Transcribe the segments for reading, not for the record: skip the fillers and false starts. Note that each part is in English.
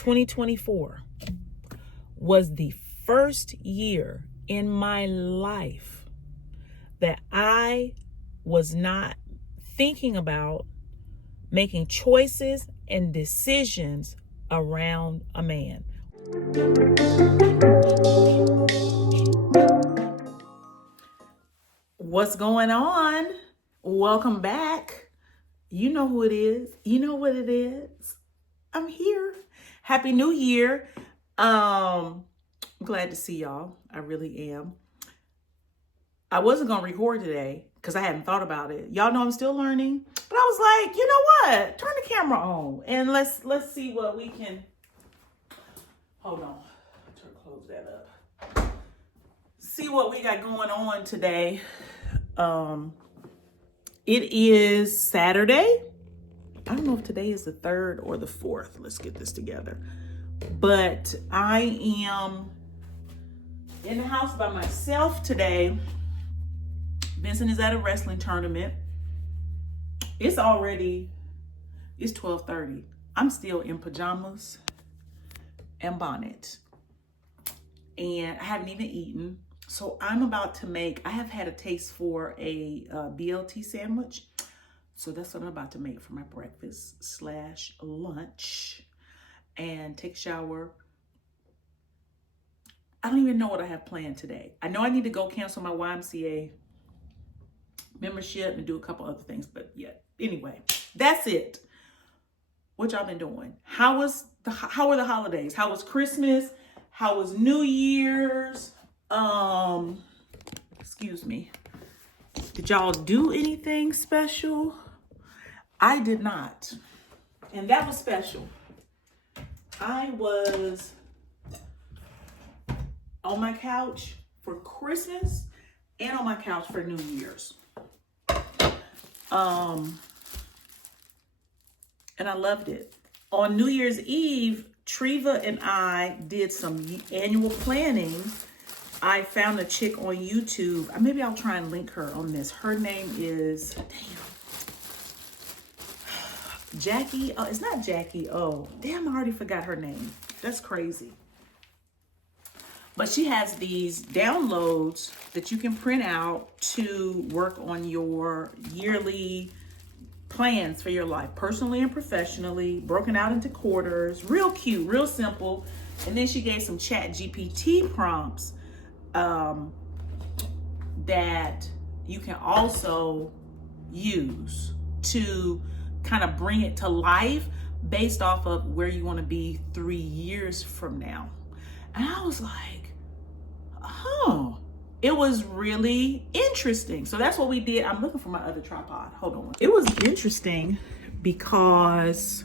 2024 was the first year in my life that I was not thinking about making choices and decisions around a man. What's going on? Welcome back. You know who it is. You know what it is. I'm here. Happy New Year. I'm glad to see y'all. I really am. I wasn't going to record today because I hadn't thought about it. Y'all know I'm still learning. But I was like, you know what? Turn the camera on and let's see what we can. Hold on. Close that up. See what we got going on today. It is Saturday. I don't know if today is the 3rd or the 4th. Let's get this together. But I am in the house by myself today. Vincent is at a wrestling tournament. It's 12:30. I'm still in pajamas and bonnet. And I haven't even eaten. So I'm about to I have had a taste for a BLT sandwich. So that's what I'm about to make for my breakfast / lunch. And take a shower. I don't even know what I have planned today. I know I need to go cancel my YMCA membership and do a couple other things. But yeah, anyway, that's it. What y'all been doing? How were the holidays? How was Christmas? How was New Year's? Excuse me. Did y'all do anything special? I did not. And that was special. I was on my couch for Christmas and on my couch for New Year's. And I loved it. On New Year's Eve, Treva and I did some annual planning. I found a chick on YouTube. Maybe I'll try and link her on this. Her name is, Jackie. Oh, it's not Jackie. Oh, damn, I already forgot her name. That's crazy. But she has these downloads that you can print out to work on your yearly plans for your life, personally and professionally, broken out into quarters, real cute, real simple. And then she gave some chat GPT prompts that you can also use to kind of bring it to life based off of where you want to be 3 years from now. And I was like, oh, it was really interesting. So that's what we did. I'm looking for my other tripod. Hold on. It was interesting because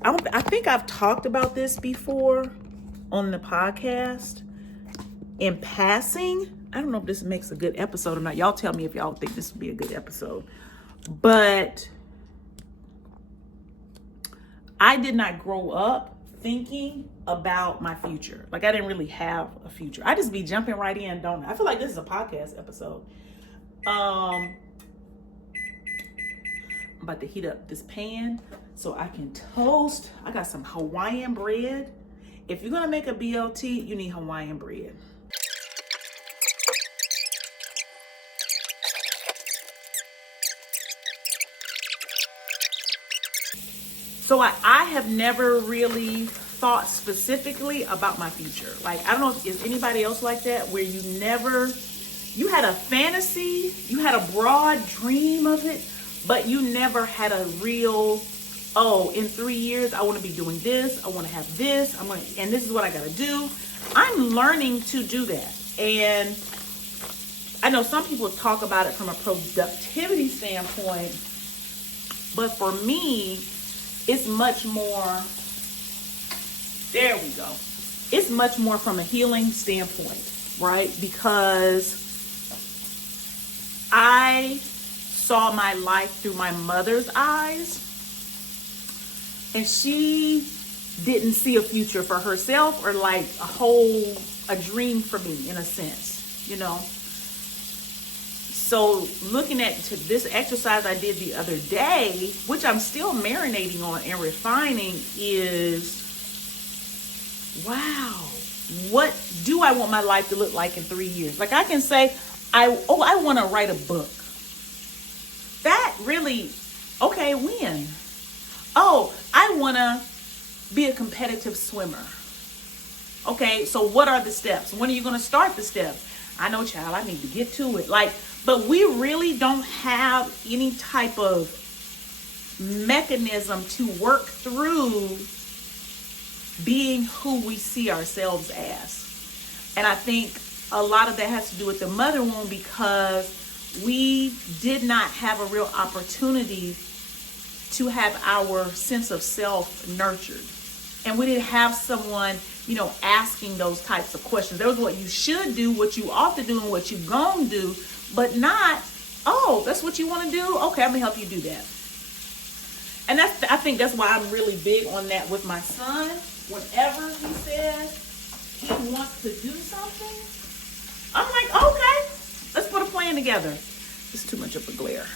I think I've talked about this before on the podcast in passing. I don't know if this makes a good episode or not. Y'all tell me if y'all think this would be a good episode. But I did not grow up thinking about my future. Like, I didn't really have a future. I just be jumping right in, don't I? I feel like this is a podcast episode. I'm about to heat up this pan so I can toast. I got some Hawaiian bread. If you're gonna make a BLT, you need Hawaiian bread. So I have never really thought specifically about my future. Like, I don't know if is anybody else like that, where you had a fantasy, you had a broad dream of it, but you never had a real, in 3 years, I want to be doing this. I want to have this. And this is what I got to do. I'm learning to do that. And I know some people talk about it from a productivity standpoint, but for me, it's much more, there we go. It's much more from a healing standpoint, right? Because I saw my life through my mother's eyes, and she didn't see a future for herself or like a dream for me in a sense, you know? So looking at this exercise I did the other day, which I'm still marinating on and refining, is, wow, what do I want my life to look like in 3 years? Like I can say, I want to write a book. That really, okay, when? Oh, I want to be a competitive swimmer. Okay, so what are the steps? When are you going to start the steps? I know, child, I need to get to it. Like, but we really don't have any type of mechanism to work through being who we see ourselves as. And I think a lot of that has to do with the mother wound, because we did not have a real opportunity to have our sense of self nurtured. And we didn't have someone, asking those types of questions. That was what you should do, what you ought to do, and what you gonna do, but not, oh, that's what you want to do? Okay, I'm gonna help you do that. And I think that's why I'm really big on that with my son. Whenever he says he wants to do something, I'm like, okay, let's put a plan together. It's too much of a glare.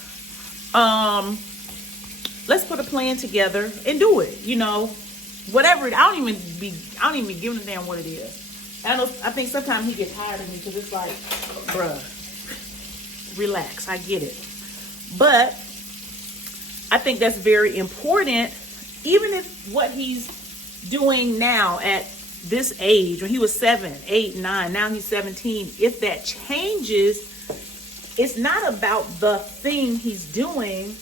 Let's put a plan together and do it. Whatever. I don't even be giving a damn what it is. I think sometimes he gets tired of me because it's like, bruh, relax. I get it. But I think that's very important. Even if what he's doing now at this age, when he was 7, 8, 9, now he's 17, if that changes, it's not about the thing he's doing.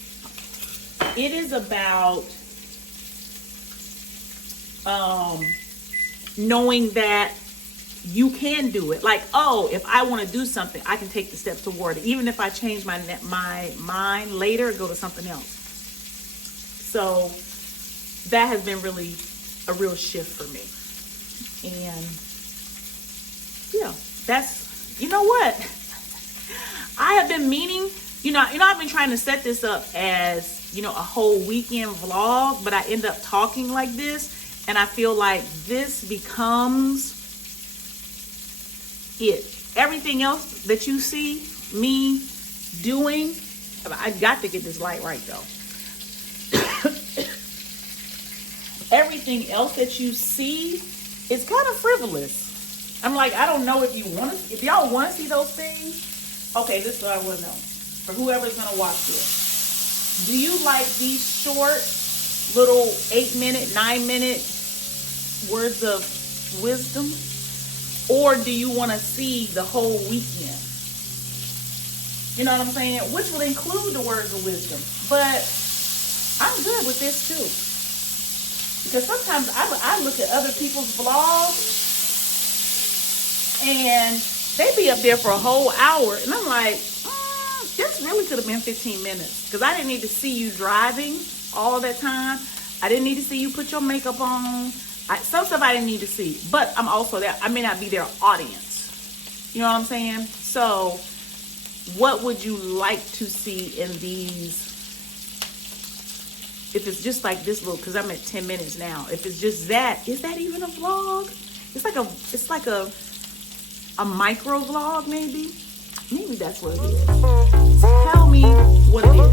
It is about knowing that you can do it. Like, oh, if I want to do something, I can take the steps toward it. Even if I change my mind later, go to something else. So that has been really a real shift for me. And yeah, that's, you know what? I have been meaning, I've been trying to set this up as, a whole weekend vlog, but I end up talking like this. And I feel like this becomes it. Everything else that you see me doing, I got to get this light right though. Everything else that you see is kind of frivolous. I'm like, I don't know if y'all want to see those things. Okay, this is what I want to know. For whoever's going to watch this. Do you like these short, little 8-minute, 9-minute words of wisdom? Or do you want to see the whole weekend? You know what I'm saying? Which will include the words of wisdom. But I'm good with this too. Because sometimes I look at other people's vlogs and they be up there for a whole hour. And I'm like, this really could have been 15 minutes. Because I didn't need to see you driving all that time. I didn't need to see you put your makeup on. Some stuff I didn't need to see. But I'm also there. I may not be their audience. You know what I'm saying? So what would you like to see in these? If it's just like this little, because I'm at 10 minutes now. If it's just that, is that even a vlog? It's like a micro vlog, maybe. Maybe that's what it is. Tell me what it is.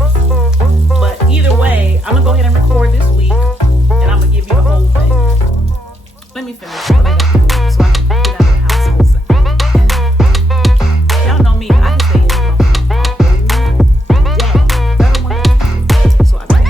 But either way, I'm gonna go ahead and record this week, and I'm gonna give you the whole thing. Let me finish what I got to do so I can get out of the house and say, y'all know me, I can stay in the room all day. Better one day. So I think.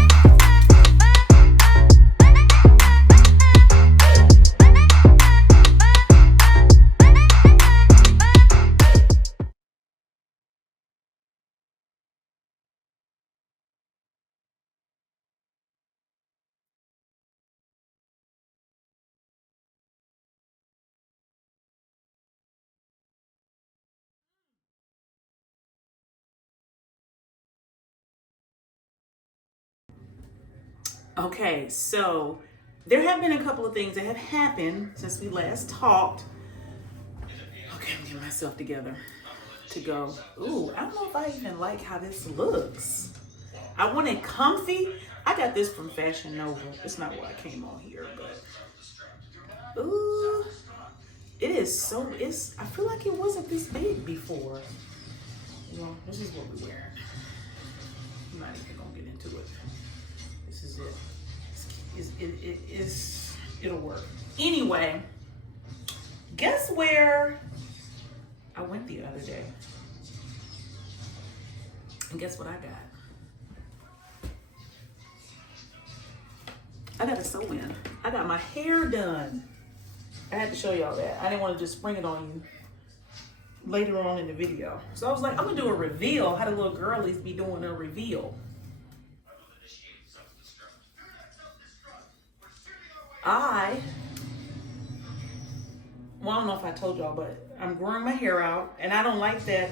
Okay, so there have been a couple of things that have happened since we last talked. Okay, I'm getting myself together to go. Ooh, I don't know if I even like how this looks. I want it comfy. I got this from Fashion Nova. It's not what I came on here, but ooh, it is so. I feel like it wasn't this big before. Well, this is what we're wearing. I'm not even gonna get into it. This is it. It'll work. Anyway, guess where I went the other day? And guess what I got? I got a sew-in. I got my hair done. I had to show y'all that. I didn't want to just spring it on you later on in the video. So I was like, I'm gonna do a reveal. How the little girlies be doing a reveal. I don't know if I told y'all, but I'm growing my hair out and I don't like that.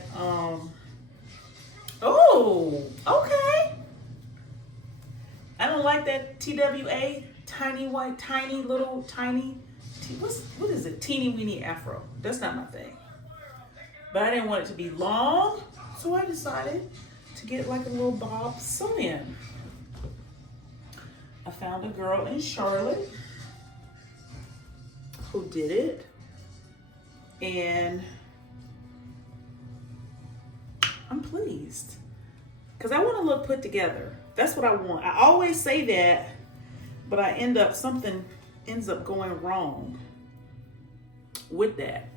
Oh, okay. I don't like that TWA, tiny white, tiny little, tiny, what is it? Teeny weeny afro. That's not my thing. But I didn't want it to be long, so I decided to get like a little bob sew-in. I found a girl in Charlotte who did it, and I'm pleased because I want to look put together. That's what I want. I always say that, but something ends up going wrong with that.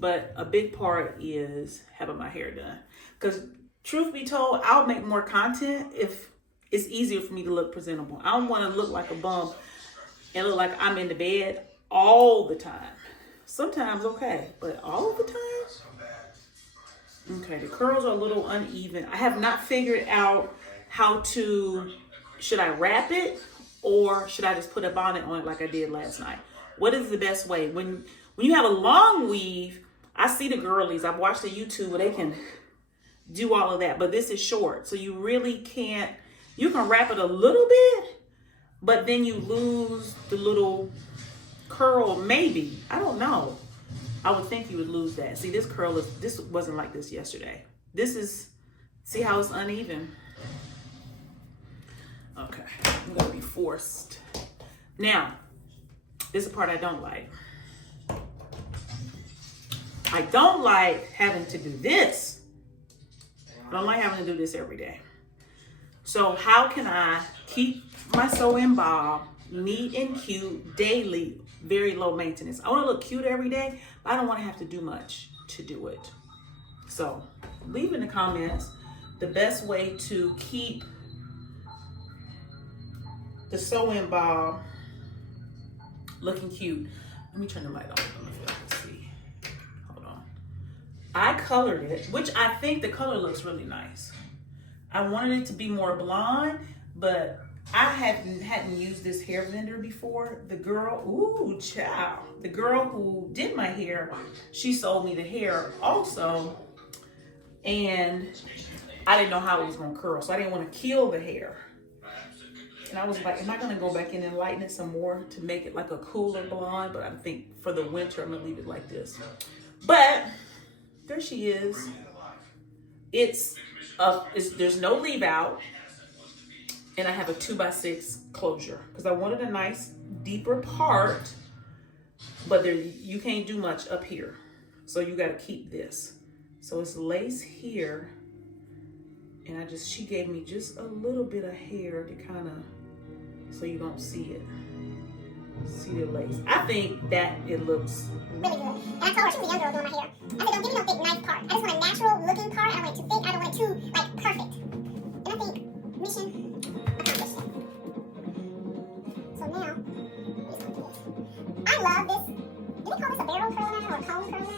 But a big part is having my hair done. Because truth be told, I'll make more content if it's easier for me to look presentable. I don't want to look like a bum and look like I'm in the bed all the time. Sometimes okay, but all of the time? Okay, the curls are a little uneven. I have not figured out how to, should I wrap it or should I just put a bonnet on it like I did last night? What is the best way? When you have a long weave, I see the girlies, I've watched the YouTube where they can do all of that, but this is short. So you really can't, you can wrap it a little bit, but then you lose the little curl, maybe. I don't know. I would think you would lose that. See, this wasn't like this yesterday. See how it's uneven? Okay, I'm gonna be forced. Now, this is the part I don't like. I don't like having to do this. I don't like having to do this every day. So how can I keep my sew-in bob neat and cute daily, very low maintenance? I want to look cute every day, but I don't want to have to do much to do it. So leave in the comments the best way to keep the sew-in bob looking cute. Let me turn the light on. Let me see if I can see. Hold on. I colored it, which I think the color looks really nice. I wanted it to be more blonde, but I hadn't used this hair blender before. The girl, ooh, child. The girl who did my hair, she sold me the hair also, and I didn't know how it was gonna curl, so I didn't want to kill the hair. And I was like, am I gonna go back in and lighten it some more to make it like a cooler blonde? But I think for the winter, I'm gonna leave it like this. But there she is. There's no leave out. And I have a 2x6 closure because I wanted a nice deeper part, but you can't do much up here. So you got to keep this. So it's lace here. And she gave me just a little bit of hair to kind of, so you don't see it. See the lace. I think that it looks really good. And I told her, she was a young girl doing my hair. I said, don't give me no thick, nice part. I just want a natural looking part. I don't want it too thick. I don't want it too, like, perfect. And I think mission accomplished. So now, I love this. Do they call this a barrel curler or a cone curler?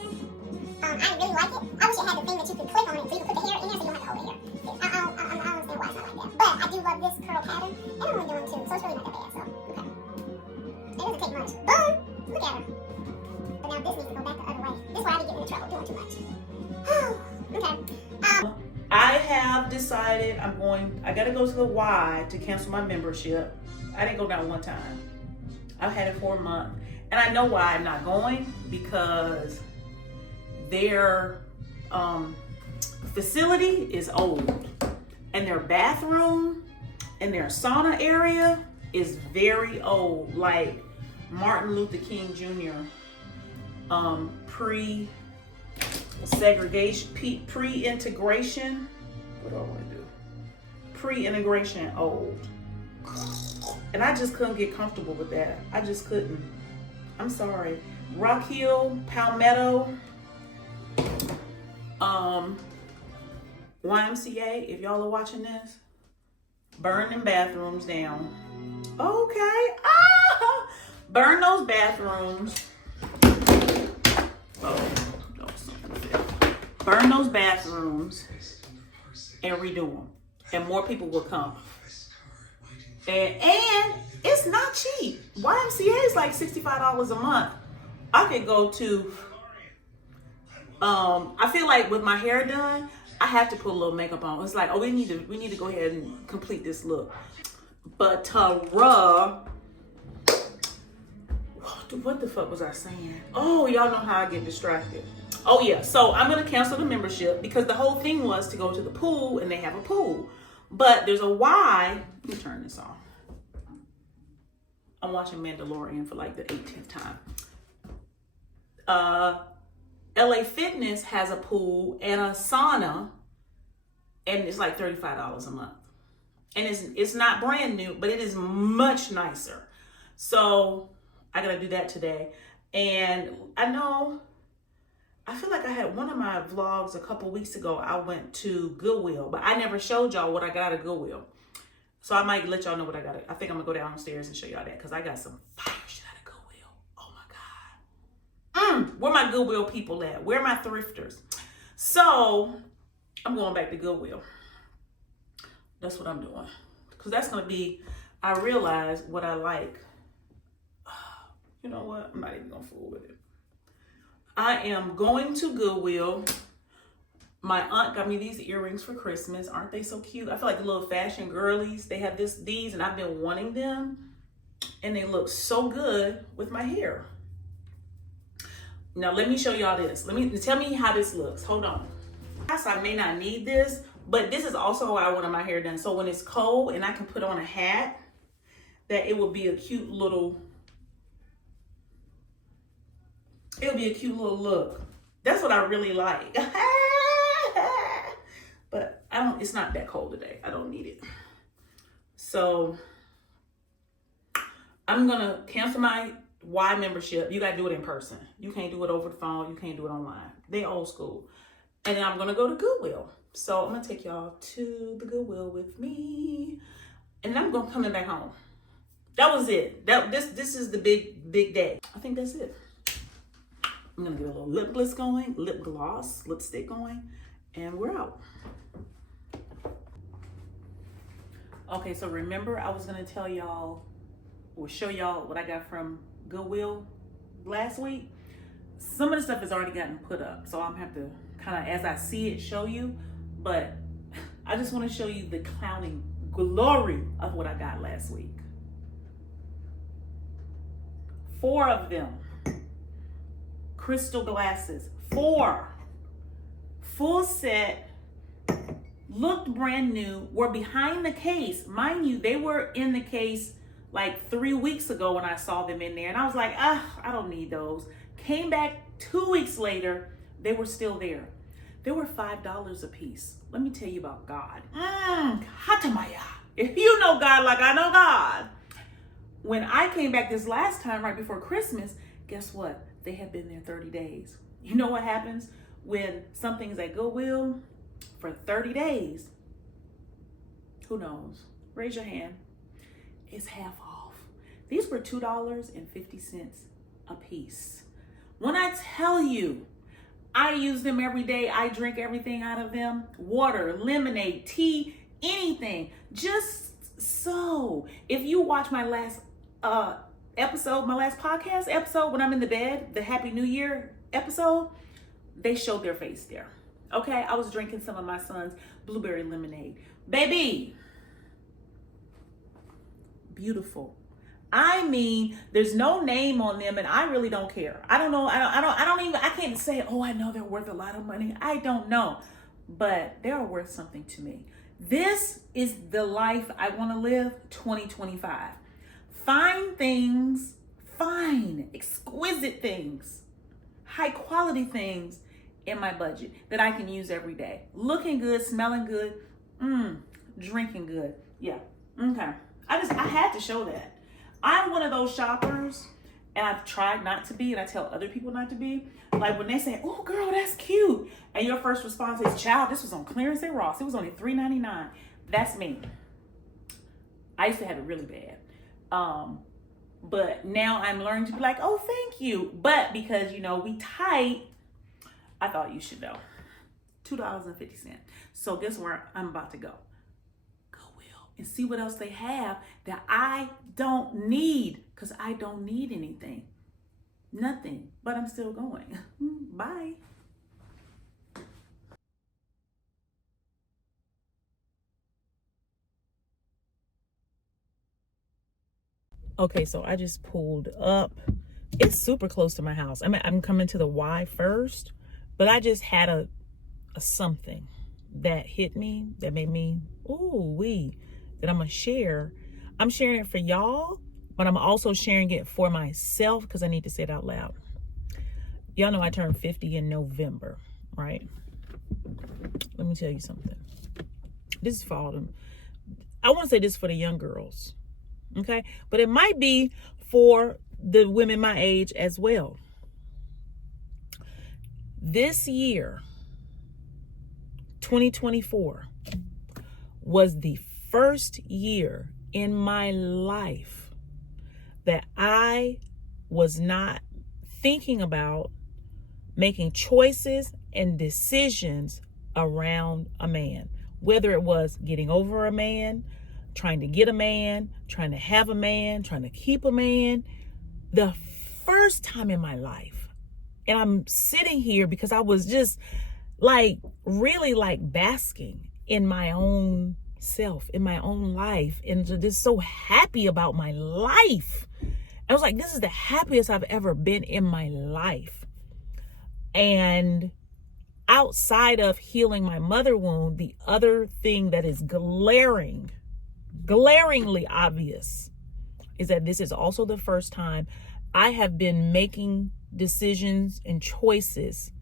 I really like it. I wish it had the thing that you could click on it so you could put the hair in there so you don't have to hold the hair. I don't understand why it's not like that. But I do love this curl pattern. And I'm only doing 2, so it's really not that bad. So, okay. It doesn't take much. Boom! Look at her. But now this needs to go back the other way. This is why I be getting in trouble doing too much. Okay. I have decided I gotta go to the Y to cancel my membership. I didn't go down one time. I've had it for a month. And I know why I'm not going, because their facility is old. And their bathroom and their sauna area is very old. Like Martin Luther King Jr. segregation, pre-integration. What do I want to do? Pre-integration old. And I just couldn't get comfortable with that. I just couldn't. I'm sorry. Rock Hill, Palmetto, YMCA, if y'all are watching this, burn them bathrooms down. Okay. Burn those bathrooms. Oh, no, burn those bathrooms and redo them. And more people will come. And it's not cheap. YMCA is like $65 a month. I could go to, I feel like with my hair done, I have to put a little makeup on. It's like, oh, we need to go ahead and complete this look. But what the fuck was I saying? Oh, y'all know how I get distracted. Oh yeah, so I'm gonna cancel the membership because the whole thing was to go to the pool, and they have a pool. But there's a why. Let me turn this off. I'm watching Mandalorian for like the 18th time. LA Fitness has a pool and a sauna, and it's like $35 a month. And it's not brand new, but it is much nicer. So I gotta do that today. And I feel like I had one of my vlogs a couple weeks ago. I went to Goodwill, but I never showed y'all what I got at Goodwill. So I might let y'all know what I got. I think I'm gonna go downstairs and show y'all that because I got some fire shit out of Goodwill. Oh my God. Where my Goodwill people at? Where are my thrifters? So I'm going back to Goodwill. That's what I'm doing. Because that's gonna be, I realize what I like. You know what? I'm not even gonna fool with it. I am going to Goodwill. My aunt got me these earrings for Christmas. Aren't they so cute? I feel like the little fashion girlies. They have these, and I've been wanting them. And they look so good with my hair. Now let me show y'all this. Tell me how this looks. Hold on. I may not need this, but this is also how I wanted my hair done. So when it's cold and I can put on a hat, that it will be a cute little. It'll be a cute little look. That's what I really like. But it's not that cold today. I don't need it. So I'm gonna cancel my Y membership. You gotta do it in person. You can't do it over the phone. You can't do it online. They old school. And then I'm gonna go to Goodwill. So I'm gonna take y'all to the Goodwill with me. And then I'm coming back home. That was it. This is the big day. I think that's it. I'm gonna get a little lip gloss, lipstick going, and we're out. Okay, so remember I was gonna tell y'all or show y'all what I got from Goodwill last week. Some of the stuff has already gotten put up, so I'm gonna have to kind of, as I see it, show you. But I just want to show you the crowning glory of what I got last week. 4 of them. Crystal glasses. 4. Full set. Looked brand new. Were behind the case. Mind you, they were in the case like 3 weeks ago when I saw them in there. And I was like, I don't need those. Came back 2 weeks later. They were still there. They were $5 a piece. Let me tell you about God. Hatamaya. If you know God like I know God. When I came back this last time, right before Christmas, guess what? They had been there 30 days. You know what happens when something's at Goodwill for 30 days? Who knows? Raise your hand. It's half off. These were $2.50 a piece. When I tell you, I use them every day. I drink everything out of them. Water, lemonade, tea, anything. Just so. If you watch my last episode, my last podcast episode, when I'm in the bed, the Happy New Year episode, they showed their face there. Okay, I was drinking some of my son's blueberry lemonade. Baby, beautiful. I mean, there's no name on them, and I really don't care. I don't know. I can't say, oh, I know they're worth a lot of money. I don't know, but they are worth something to me. This is the life I want to live 2025. Fine things, exquisite things, high quality things in my budget that I can use every day. Looking good, smelling good, drinking good. Yeah. Okay. I had to show that. I'm one of those shoppers, and I've tried not to be, and I tell other people not to be. Like when they say, "Oh, girl, that's cute," and your first response is, "Child, this was on clearance at Ross. It was only $3.99." That's me. I used to have it really bad. But now I'm learning to be like, "Oh, thank you." But because, we tight, I thought you should know. $2.50. So guess where I'm about to go? Goodwill. And see what else they have that I don't need. Because I don't need anything. Nothing. But I'm still going. Bye. Okay, so I just pulled up. It's super close to my house. I'm coming to the Y first, but I just had a something that hit me, that made me, that I'm gonna share. I'm sharing it for y'all, but I'm also sharing it for myself because I need to say it out loud. Y'all know I turned 50 in November, right? Let me tell you something. This is for all them. I want to say this for the young girls, okay? But it might be for the women my age as well. This year, 2024, was the first year in my life that I was not thinking about making choices and decisions around a man, whether it was getting over a man, trying to get a man, trying to have a man, trying to keep a man. The first time in my life. And I'm sitting here because I was just really basking in my own self, in my own life, and just so happy about my life. I was like, this is the happiest I've ever been in my life. And outside of healing my mother wound, the other thing that is glaringly obvious is that this is also the first time I have been making decisions and choices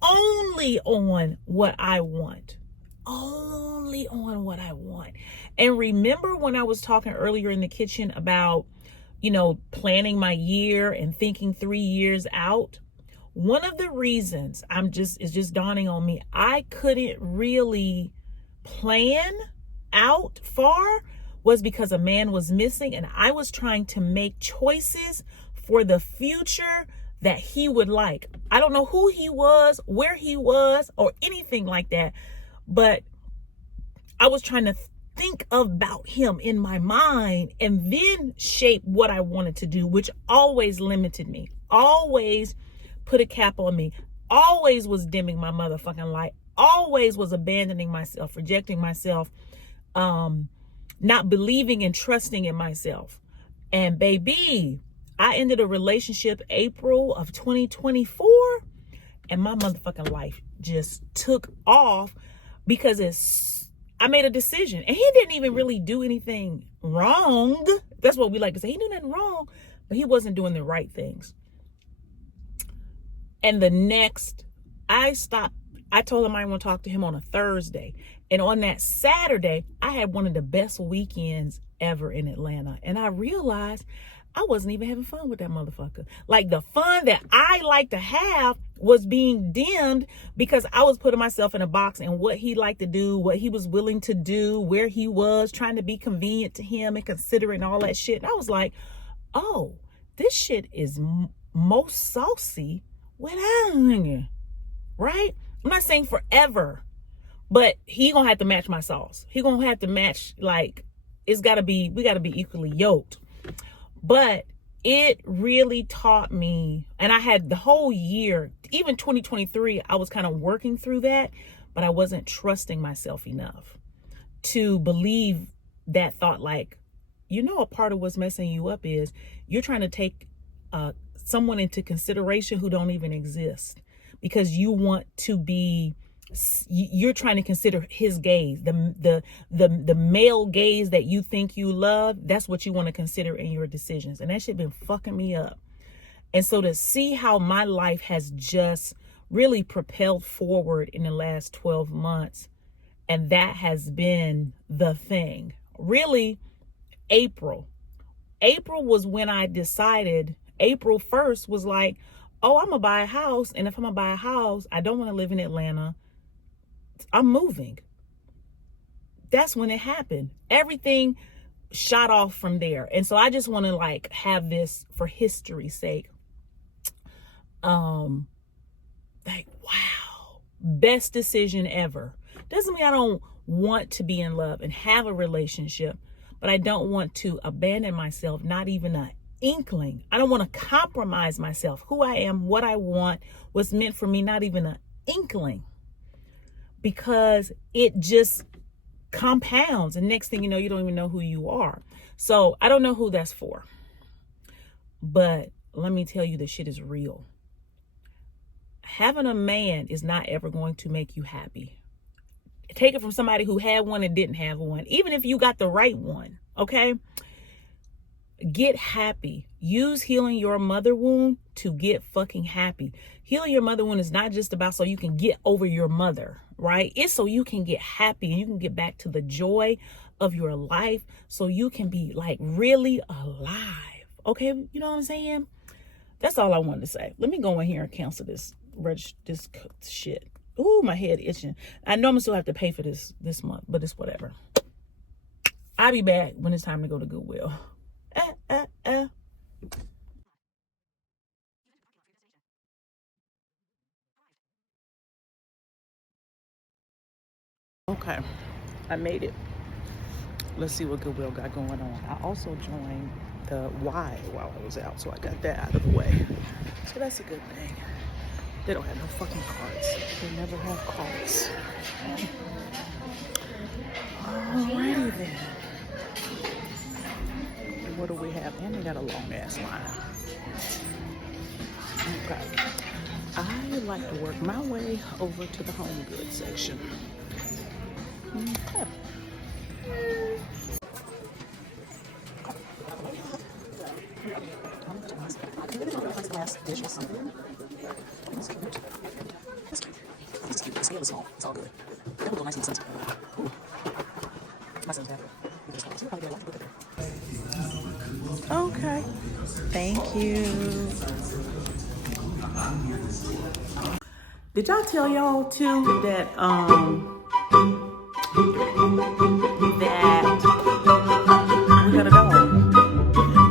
only on what I want. Only on what I want. And remember when I was talking earlier in the kitchen about, planning my year and thinking 3 years out? One of the reasons it's just dawning on me, I couldn't really plan out far was because a man was missing, and I was trying to make choices for the future that he would like. I don't know who he was, where he was, or anything like that, but I was trying to think about him in my mind and then shape what I wanted to do, which always limited me, always put a cap on me, always was dimming my motherfucking light, always was abandoning myself, rejecting myself, not believing and trusting in myself. And baby, I ended a relationship April of 2024, and my motherfucking life just took off because I made a decision, and he didn't even really do anything wrong. That's what we like to say. He didn't do nothing wrong, but he wasn't doing the right things. And I told him I want to talk to him on a Thursday. And on that Saturday, I had one of the best weekends ever in Atlanta. And I realized I wasn't even having fun with that motherfucker. Like, the fun that I like to have was being dimmed because I was putting myself in a box and what he liked to do, what he was willing to do, where he was, trying to be convenient to him and considering all that shit. And I was like, oh, this shit is most saucy without hanging, right? I'm not saying forever, but he gonna have to match my sauce. He gonna have to match, we gotta be equally yoked. But it really taught me, and I had the whole year, even 2023, I was kind of working through that, but I wasn't trusting myself enough to believe that thought, a part of what's messing you up is you're trying to take someone into consideration who don't even exist because you want to be, you're trying to consider his gaze, the male gaze that you think you love. That's what you want to consider in your decisions. And that shit been fucking me up. And so to see how my life has just really propelled forward in the last 12 months. And that has been the thing. Really, April was when I decided. April 1st was like, oh, I'm gonna buy a house. And if I'm gonna buy a house, I don't want to live in Atlanta. I'm moving. That's when it happened. Everything shot off from there. And so I just want to like have this for history's sake. Like, wow, best decision ever. Doesn't mean I don't want to be in love and have a relationship, but I don't want to abandon myself, not even an inkling. I don't want to compromise myself, who I am, what I want, what's meant for me, not even an inkling, because it just compounds. And next thing you know, you don't even know who you are. So I don't know who that's for, but let me tell you, this shit is real. Having a man is not ever going to make you happy. Take it from somebody who had one and didn't have one. Even if you got the right one, okay? Get happy. Use healing your mother wound to get fucking happy. Healing your mother wound is not just about so you can get over your mother, right? It's so you can get happy and you can get back to the joy of your life, so you can be like really alive. Okay, you know what I'm saying? That's all I wanted to say. Let me go in here and cancel this shit. Ooh, my head itching. I know I'm still have to pay for this month, but it's whatever. I'll be back when it's time to go to Goodwill. Okay, I made it. Let's see what Goodwill got going on. I also joined the Y while I was out, so I got that out of the way. So that's a good thing. They don't have no fucking cards. They never have cards. Alrighty then. What do we have? And we got a long ass line. Okay. I like to work my way over to the home goods section. Okay. Dishes. It's cute. It's cute. The scale is small. It's all good. That would go nice in the sunset. Ooh. My son's bathroom. You'll probably get a lot to put there. Okay. Thank you. Did y'all tell y'all too that we got a dog?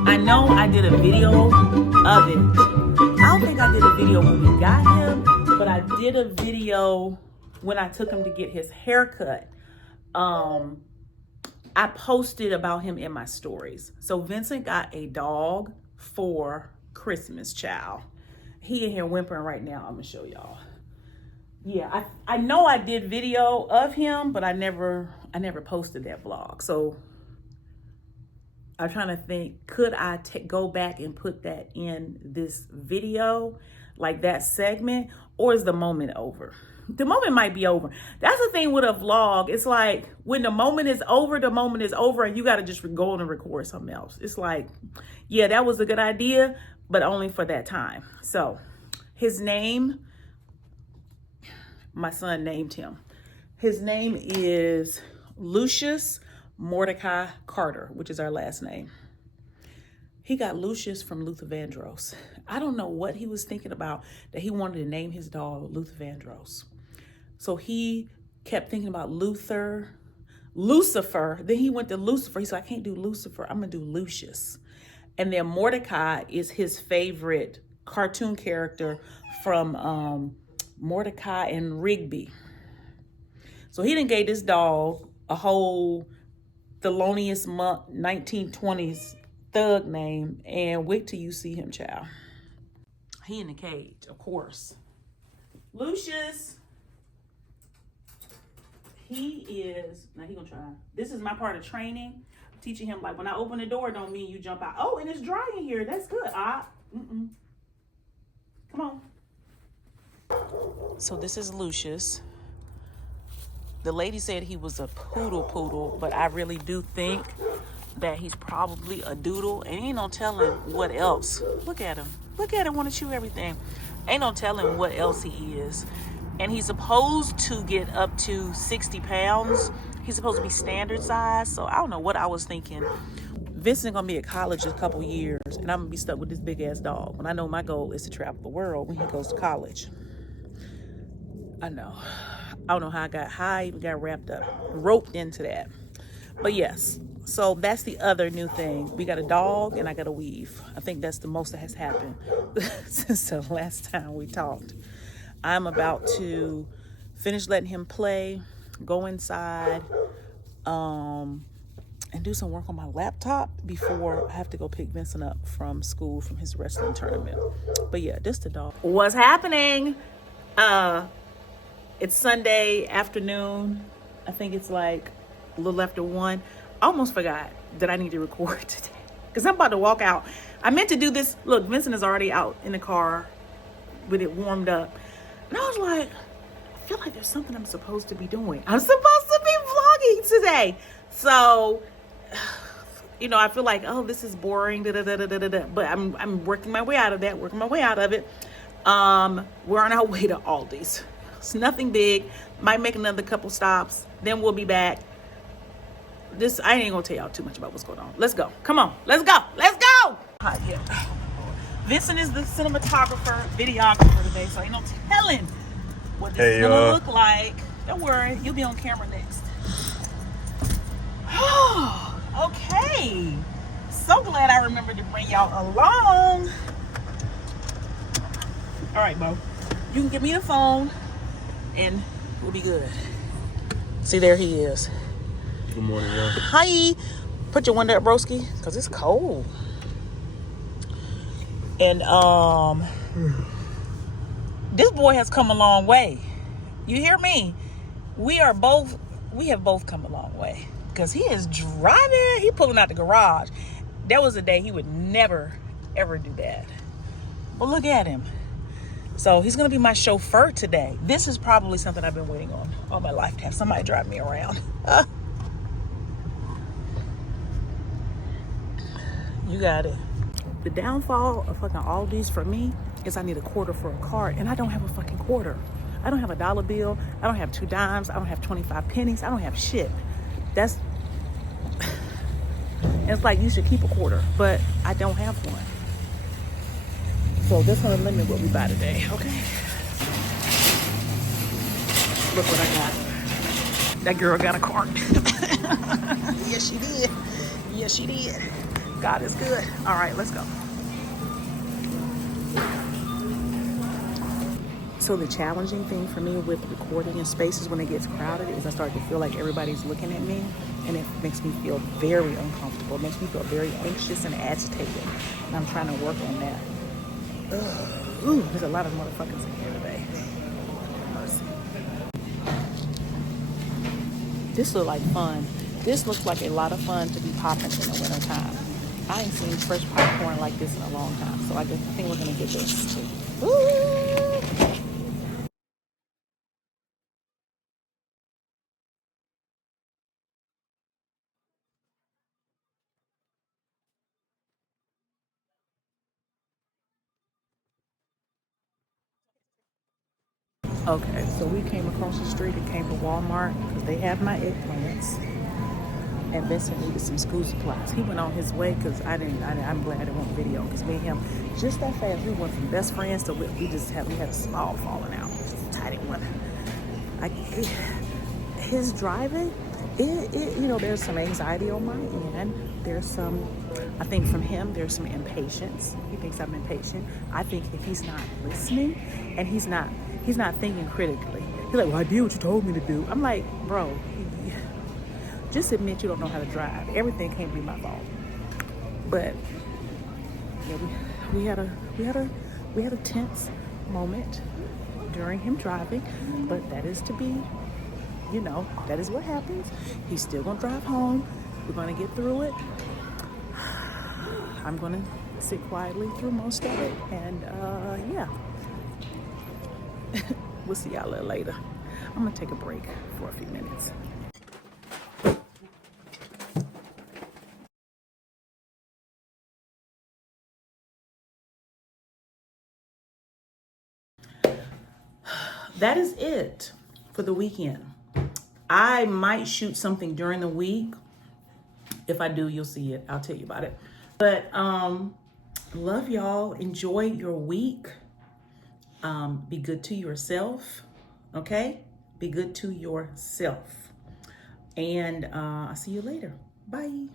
I know I did a video of it. I don't think I did a video when we got him, but I did a video when I took him to get his haircut. I posted about him in my stories. So Vincent got a dog for Christmas, child. He in here whimpering right now. I'm gonna show y'all. Yeah, I know I did video of him, but I never posted that vlog. So I'm trying to think, could I go back and put that in this video, like that segment, or is the moment over? The moment might be over. That's the thing with a vlog. It's like when the moment is over, and you got to just go on and record something else. It's like, yeah, that was a good idea, but only for that time. So his name, my son named him. His name is Lucius Mordecai Carter, which is our last name. He got Lucius from Luther Vandross. I don't know what he was thinking about that he wanted to name his dog Luther Vandross. So he kept thinking about Lucifer. Then he went to Lucifer. He said, I can't do Lucifer. I'm going to do Lucius. And then Mordecai is his favorite cartoon character from Mordecai and Rigby. So he done gave this dog a whole Thelonious Monk 1920s thug name, and wait till you see him, child. He in the cage, of course. Lucius. He is, now he gonna try. This is my part of training. Teaching him, like, when I open the door, don't mean you jump out. Oh, and it's dry in here. That's good. Come on. So this is Lucius. The lady said he was a poodle, but I really do think that he's probably a doodle, and ain't no telling what else. Look at him. Look at him, want to chew everything. Ain't no telling what else he is. And he's supposed to get up to 60 pounds. He's supposed to be standard size. So I don't know what I was thinking. Vincent's gonna be at college in a couple years, and I'm gonna be stuck with this big ass dog. When I know my goal is to travel the world when he goes to college. I know. I don't know how I even got roped into that. But yes, so that's the other new thing. We got a dog and I got a weave. I think that's the most that has happened since the last time we talked. I'm about to finish letting him play, go inside, and do some work on my laptop before I have to go pick Vincent up from school from his wrestling tournament. But yeah, this the dog. What's happening? It's Sunday afternoon. I think it's like a little after 1. I almost forgot that I need to record today because I'm about to walk out. I meant to do this. Look, Vincent is already out in the car with it warmed up. And I was like, I feel like there's something I'm supposed to be doing. I'm supposed to be vlogging today. So, you know, I feel like, oh, this is boring. But I'm working my way out of that, working my way out of it. We're on our way to Aldi's. It's nothing big. Might make another couple stops. Then we'll be back. I ain't gonna tell y'all too much about what's going on. Let's go. Come on. Let's go. Let's go. Hot, yeah. Vincent is the cinematographer, videographer today, so ain't no telling what this is gonna look like. Don't worry, you'll be on camera next. Okay. So glad I remembered to bring y'all along. All right, Bo. You can give me the phone and we'll be good. See, there he is. Good morning, y'all. Hi. Put your window up, broski, because it's cold. And this boy has come a long way. You hear me? We have both come a long way. Because he is driving. He pulling out the garage. There was a day he would never, ever do that. But look at him. So he's going to be my chauffeur today. This is probably something I've been waiting on all my life, to have somebody drive me around. You got it. The downfall of fucking Aldi's for me is I need a quarter for a card, and I don't have a fucking quarter. I don't have a dollar bill. I don't have 2 dimes. I don't have 25 pennies. I don't have shit. It's like you should keep a quarter, but I don't have one. So this one will limit what we buy today, okay? Look what I got. That girl got a cart. Yes, she did. Yes, she did. God is good. All right, let's go. So the challenging thing for me with recording in spaces when it gets crowded is I start to feel like everybody's looking at me, and it makes me feel very uncomfortable. It makes me feel very anxious and agitated, and I'm trying to work on that. Ooh, there's a lot of motherfuckers in here today. Mercy. This looks like fun. This looks like a lot of fun to be popping in the wintertime. I ain't seen fresh popcorn like this in a long time, so I think we're gonna get this too. Ooh. Okay, so we came across the street and came to Walmart because they have my eggplants. And Vincent needed some school supplies. He went on his way because I'm glad I didn't want video, because me and him, just that fast, we went from best friends to we had a small falling out. Just a tiny one. His driving, there's some anxiety on my end. There's some, I think from him, there's some impatience. He thinks I'm impatient. I think if he's not listening and he's not thinking critically, he's like, well, I did what you told me to do. I'm like, bro, just admit you don't know how to drive. Everything can't be my fault. But yeah, we had a tense moment during him driving, but that is to be, that is what happens. He's still gonna drive home. We're gonna get through it. I'm gonna sit quietly through most of it, and yeah. We'll see y'all a little later. I'm gonna take a break for a few minutes. that is it for the weekend. I might shoot something during the week. If I do, you'll see it. I'll tell you about it. But love y'all. Enjoy your week. Be good to yourself. Okay? Be good to yourself. And I'll see you later. Bye.